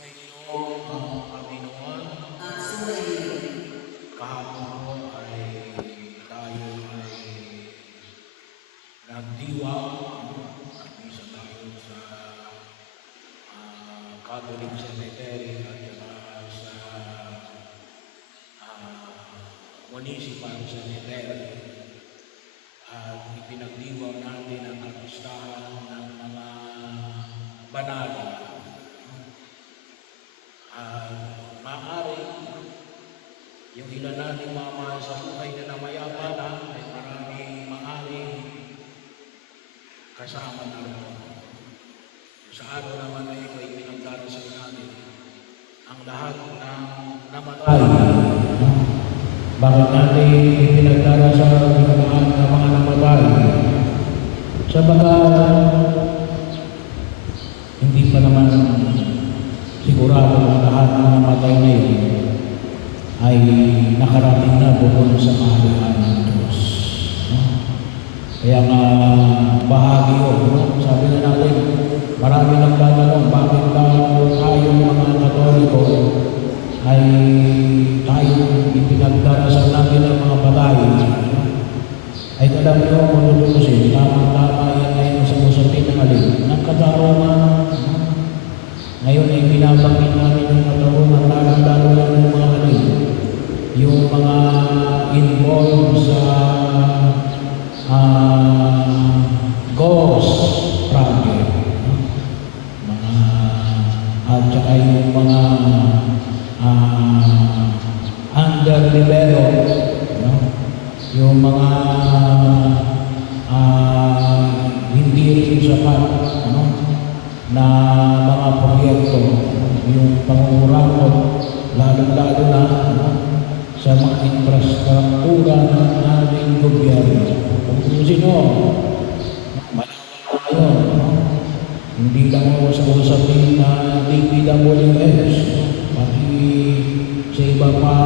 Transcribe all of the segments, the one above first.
Ngayong Panginoon, kahapon ay tayo ay nagdiwang at isa tayo sa Catholic Cemetery at saka sa Municipal Cemetery. At ipinagdiwang natin ang kapistahan ng mga banal. Maaari yung ilan nating mga mahal sa buhay na namayapa na ay maraming maaari kasama na rin. Sa araw naman ay may pinagdarasal natin ang lahat ng namatay. Bakit natin pinagdarasal ang lahat ng mga namatay? Sabagat hindi pa naman sigurado ang lahat ng namatay na yun ay nakarating na bukod sa kaharian ng Diyos. Kaya nga bahagi yun. Sabi na natin, marami nagtatanong bakit tayo mga Katoliko ay tayo ipinagdarasal natin ng mga patay. Ay alam nyo kung tutusin, tamang-tama yan ngayon sa usapin ng alin ng katarungan. Ngayon ay binabanggit namin yung katarungan, lalo na yung mga alin, yung mga involved sa ghost project, at saka yung mga underdeveloped, yung mga hindi rin sapat na mga proyekto, yung pangurakot, lalo-lalo na sa mga infrastruktura ng ating gobyerno. Kung sino, malawak na yun. Hindi lang ako sa usapin na DPWH, pati sa iba pa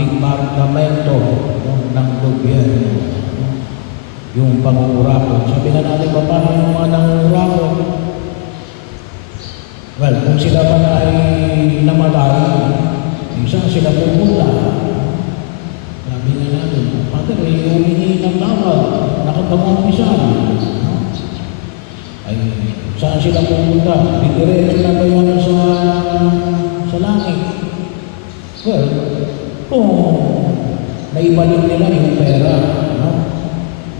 departamento ng gobyerno. Yung pangurakot. Sabi na natin pa paano yung mga nangurakot? Well, kung sila man ay namatay, saan sila pupunta? Sabi nga natin, Father, ay humingi ng tawag, nakapag-umpisan. Ay, saan sila pupunta? Didiretso na ba yan sa langit? Well, kung naibalik nila yung pera,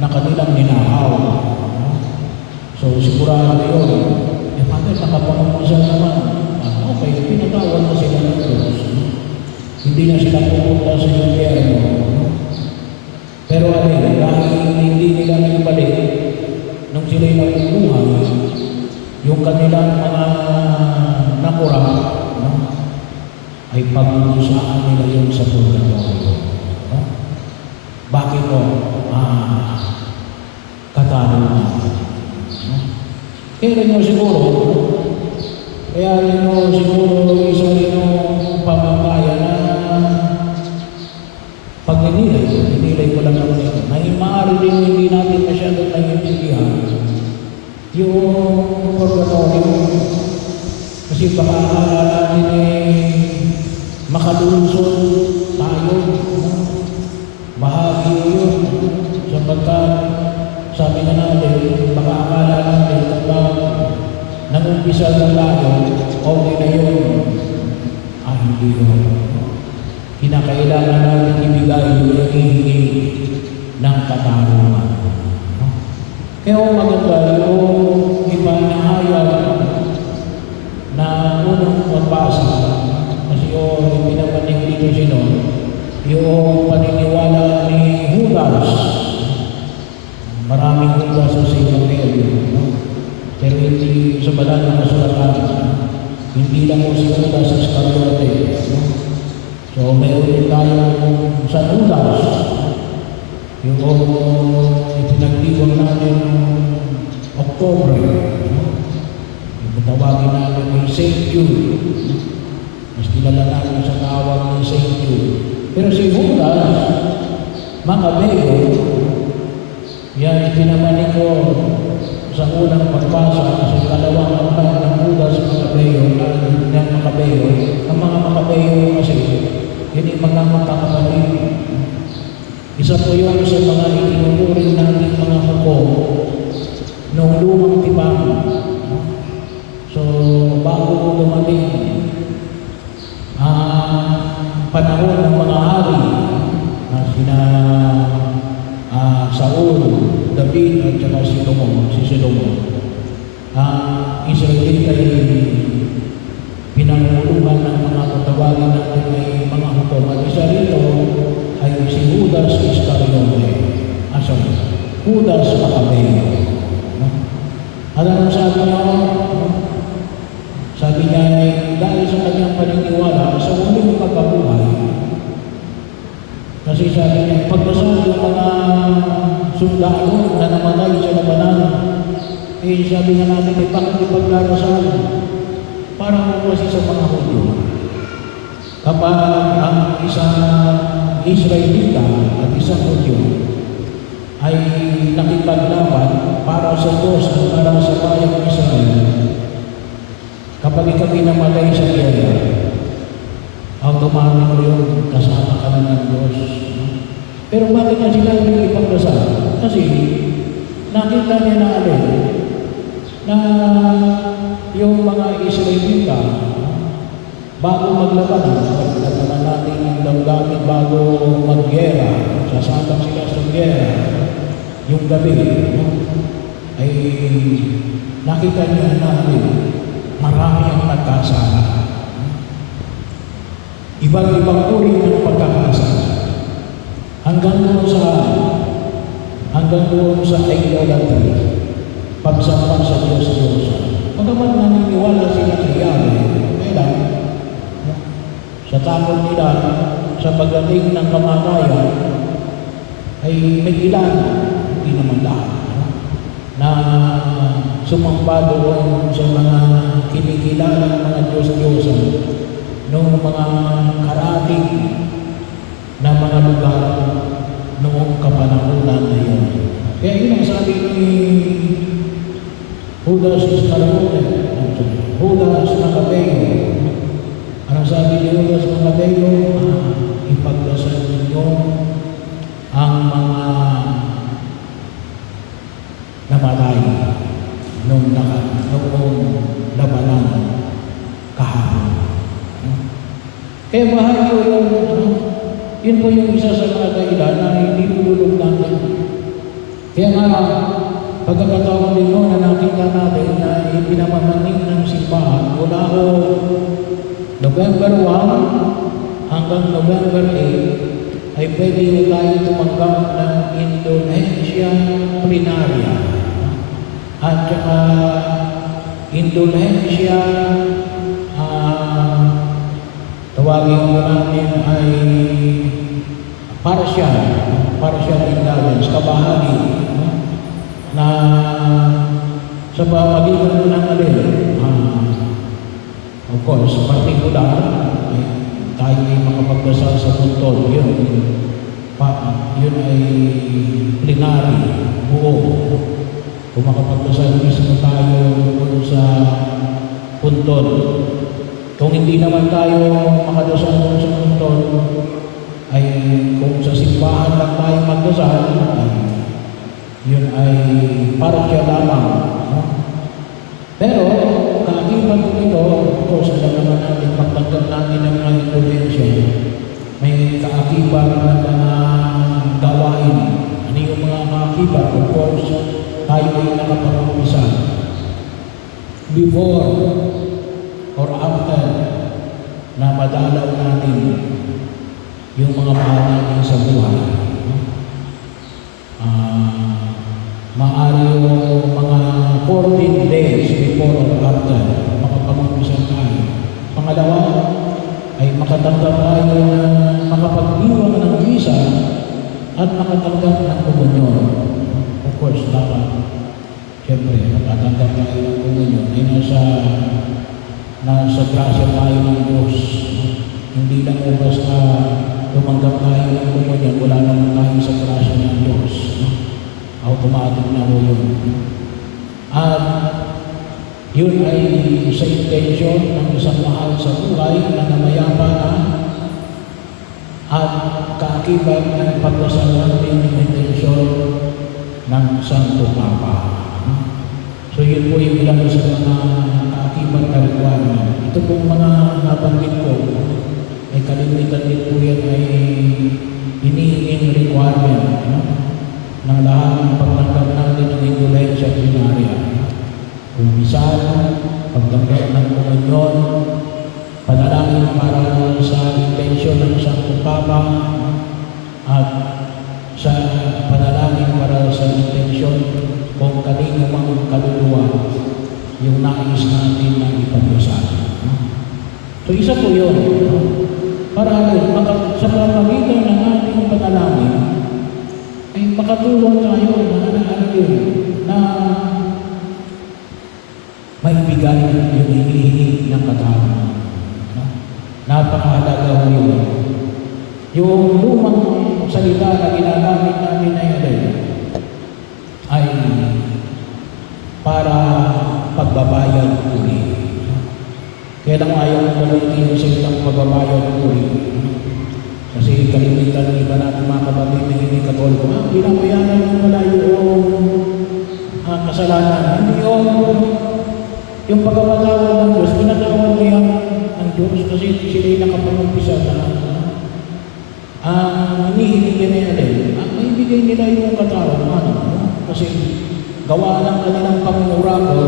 na kanilang ninakaw. So, sigurado na yun. Father, nakapag-umpisan naman. Okay, pinatawad na sila ng Diyos. Hindi na sila pupunta sa gobyerno. Pero dahil hindi nila naibalik nung sila'y nakukuha, yung kanilang mga nakura, ay pag-uusaan nila yun sa purgatorio. Bakit po? Katarungan. Kaya rin nyo siguro, isa rin yung pamamaya na pag ninilay ko lang naman ito, na maaari din hindi natin masyadong naiintindihan yung purgatorio. Kasi baka natin makalunsod tayo. Bahagi yun. Sapagkat sabi na natin, baka akala natin kapag nag-umpisa na tayo, okay na yun. Hindi yun. Kinakailangan natin ibigay yung hihingi ng katarungan. Kaya maganda yung ipanahayag na unang magbasa, kasi yung pinapanig dito sino, yung paniniwala ni Judas. Maraming Judas sa Evangelyo, pero hindi sa banal na kasulatan. Hindi lang mo si Judas Iscariote. So, meron din tayo sa Judas. Yung ipinagdiwang natin October. Yung tawagin natin ni St. Jude. Mas kilala natin sa tawag ni St. Jude. Pero si Judas, Macabeo, yan ipinamani ko sa unang pagbasa sa kalawang aklat ng Judas po yun sa mga itinuturing natin mga hukom noong lumang tipan. So, bago dumating panahon ng mga hari na sina Saul, David at saka si Solomon, Israelita ay pinanguluhan ng mga kutawagin natin ay mga hukom. At isa rito ay si Judas Iscariote. Judas Maccabeo. At anong sabi niya? Sabi niya ay dahil sa kanyang paniniwala sa huling pagkabuhay. Kasi sabi niya, pagdasal yung mga sundalo na namatay sa labanan, sabi nga natin, bakit ipagdarasal? Parang kasi sa mga Hudyo. Kapag ang isang Israelita at isang Hudyo ay nakipaglaban para sa Diyos at para sa bayang Israel, kapag ikaw namatay sa giyera, automatic mo yung kasama ka na ng Diyos. Pero bakit na sila hindi ipagdasal? Kasi nakita niya na na yung mga Israelita bago maglaban natin yung damdamin bago maggera, sasabak sila sa gera, yung gabi, ay nakita niya natin marami ang nagkasala. Ibang-ibang uri ng pagkakasala. Hanggang doon sa idolatry, pagsamba sa Diyos. Pagkaman naniniwala sila kay Yahweh, kailan sa takot nila sa pagdating ng kamatayan ay may ilan, hindi naman lahat, na sumamba doon sa mga kinikilalang mga Diyos-Diyosan noong mga karating na mga lugar noong kapanahunan na yun. Kaya yun ang sabi ni Judas Iscariote, Judas Maccabeo. Anong sabi ni Judas Maccabeo? Ipagdasal ninyo ang mga namatay noong labanan kahapon. Kaya mahal yun po yung isa sa mga dahilan na hindi nululog natin. Kaya nga, pagkakataon din mo na nakita natin na ipinamamaning ng simbahan mula o November 1 hanggang November 8 ay pwede tayo tumanggap ng indulhensya plenaria at saka indulhensya tawagin mo natin ay partial indulgence, kabahagi na sa pamagitan ng of course, particular, tayo ay makapagdasal sa puntod, yun ay plenary, buo. Kung makapagdasal mismo tayo doon sa puntod, kung hindi naman tayo makadasal doon sa puntod, ay kung sa simbahan lang tayo magdasal, yun ay partial lamang. Pero, kaakibat ito, of course, alam naman natin, pagtanggap natin ng mga indulhensya, may kaakibat na mga gawain. Ano yung mga kaakibat? Of course, tayo ay nakapag-umpisa. Before or after na madalaw natin yung mga mahal natin sa buhay. Maaari yung mga 14 days before or after makapag-umpisa tayo. Pangalawa ay makatanggap tayo na makapag-iwan ng visa at makatanggap ng komunyon. Of course, dapat siyempre makatanggap tayo ng komunyon ay nasa grasya tayo ng Diyos. Hindi lang o basta tumanggap tayo ng komunyon, wala naman tayo sa grasya ng Diyos. Automatic na ho yun. At yun ay sa intention ng isang mahal sa buhay na namayapa na at kaakibat ng pagdasal natin yung intensyon ng Santo Papa. So yun po yung ilang sa mga kaakibat na requirement. Ito pong mga nabanggit ko, ay kalimitan din po yan ay hinihinging requirement ng lahat ng pagtanggap natin ng indulensya ordinarya. Kumisal, pagtanggap ng komunyon, panalangin para sa intensyon ng Santo Papa, at sa panalangin para sa intensyon kung kanino mang kaluluwa yung nais natin na ipagdasal. So isa po yun. Para sa pamamagitan ng ating panalangin ay makatulong tayo na maibigay yung hinihingi ng katawan. Napakahalaga ho yun. Yung lumang salita na ginagamit natin ngayon ay para pagbabayad uli. Kaya lang ayaw ko gamitin yung salitang pagbabayad uli. Kasi kalimitan ng iba natin mga kapatid na hindi Katoliko, binabayaran yung wala yung kasalanan. Hindi yung pagkakatawad ng Diyos, pinatawad niya ng Diyos kasi sila'y nakapag-umpisa na hinihiling nila maibigay nila yung katawan. Kasi gawa ng kanilang pangungurako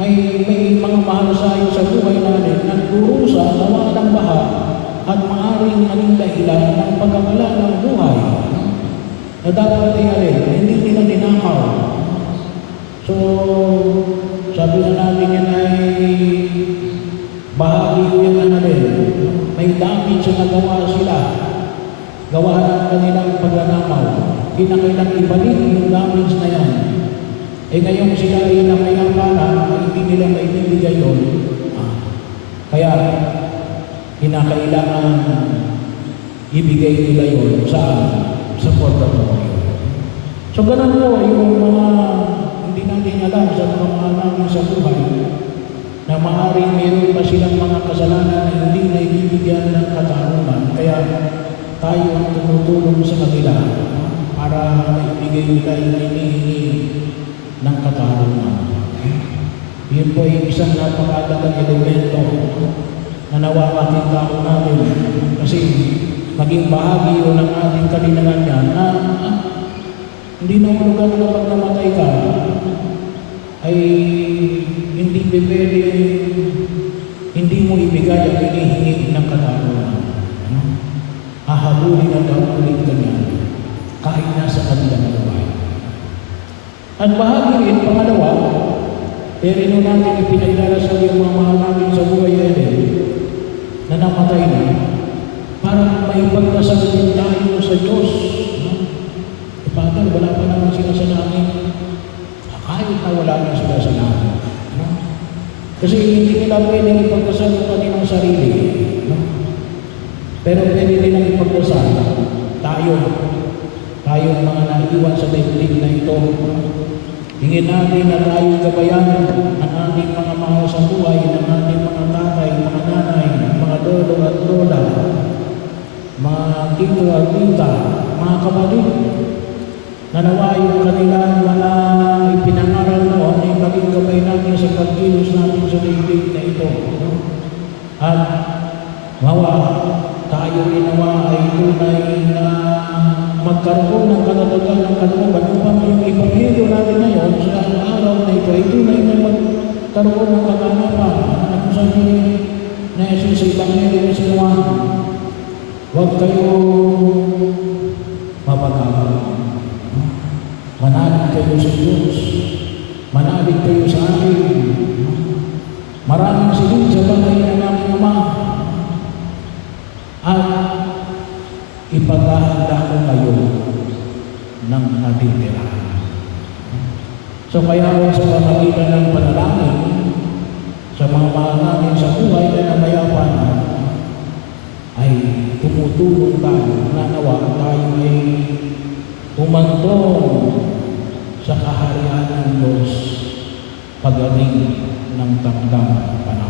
ay may mga mahasayo sa buhay natin nagdurusa, gawa ng baha at maaaring naging dahilan ng pagkakala ng buhay na dapat hindi nila ninakaw. So, sabi na natin yan ay bahagi yun na may damage na nagawa sila, gawa ng kanilang pagnanakaw. Kinakailang ibalik yung damage na yan. Ngayon sila ay namayapana, hindi nila maibibigay yun. Kaya, kinakailangan ibigay nila yun sa purgatorio. So, ganun po yung mga hindi natin alam sa mga namin sa buhay na maaaring meron pa silang mga kasalanan na hindi na ibibigyan ng katarungan. Kaya, tayo ang tumutulong sa kanila para maibigay nila yung hinihingi ng katarungan. Yun po ay isang napakalagang elemento na nawa ating tao natin. Kasi maging bahagi yun ng ating kalinangan yan na hindi na ulugan na kapag namatay ka ay hindi pwede hindi mo ibigay ang hinihingi ng katarungan. Hahabulin at hahabulin ka niya kahit nasa kanilang buhay. At bahagi rin, pangalawa, rin natin ipinagdarasal yung mga mahal natin sa buhay na namatay na para may pagdasal din tayo sa Diyos. Padre, wala pa naman sila sa langit. Kahit na wala na sila sa langit. Kasi hindi nila pwedeng ipagdasal yung kanilang sarili. Pero pwede nilang ipagdasal tayo mga naiwan sa daigdig na ito. Hingin natin na tayo gabayan ng ating mga mahal sa buhay, ng ating mga tatay, mga nanay, mga lolo at lola, mga tito at tita, mga kapatid, na nawa yung kanilang mga ipinangaral noon ay maging gabay natin sa pagkilos natin sa daigdig na ito. At mawa, tayo rin nawa ay tunay na magkaroon ng katatagan ng kalooban upang yung Ebanghelyo natin ngayon sa araw na ito ay tunay na magkaroon ng kaganapan. Ang sabi na Jesus sa Ebanghelyo ni San Juan, huwag kayo mapagkakal. Manalig kayo sa Diyos. Manalig kayo sa akin. Maraming silid sa bagay ng aming Ama. At ipaghahanda ko kayo ng natitira. So kaya sa pamagitan ng panalangin sa mga mahal natin sa buhay na namayapan ay tumutulong tayo na nawa tayo ay humantong sa kaharian ng Diyos pagdating ng takdang panahon.